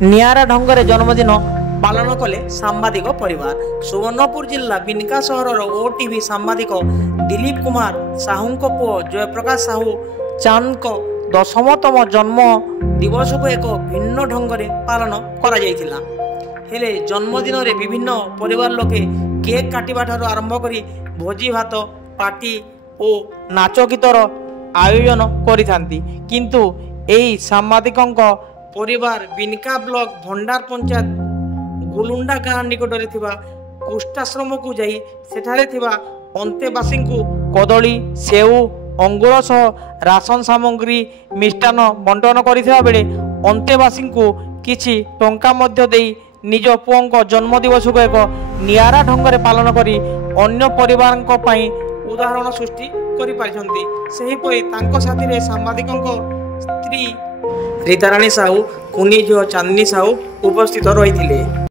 निआरा ढंगरे जन्मदिन पालन कले सांबादिक परिवार। सुवर्णपुर जिला बिनका सहर ओटीवी सांबादिक दिलीप कुमार साहू पुओ जयप्रकाश साहू चांद 10तम जन्म दिवस को एक भिन्न ढंगरे पालन करा जायतिला। हेले जन्मदिन रे विभिन्न परिवार लोके केक काटिबा ठारू आरंभ करी भोजी भात पार्टी और नाच गीतर आयोजन करिथांती। किंतु एई सांबादिकंक परिवार बिनका ब्लॉक भंडार पंचायत गुलुंडा गाँ निकटरे थिबा कुष्ठाश्रम को जाई सेठारे थिबा अंतेवासी को कदली सेऊ अंगुर सह राशन सामग्री मिष्टान बंटन करिथिबा बेले अंतेवासी को किछि टंका मध्य देई निज पुओं जन्मदिवस को एक निआरा ढंगरे पालन करी अन्य परिवार पई उदाहरण सृष्टि करि पारिछंती। सेहिपरि तांको साथी सांबादिकंक स्त्री रीताराणी साहू कुनी झियो चांदनी साहू उपस्थित रही।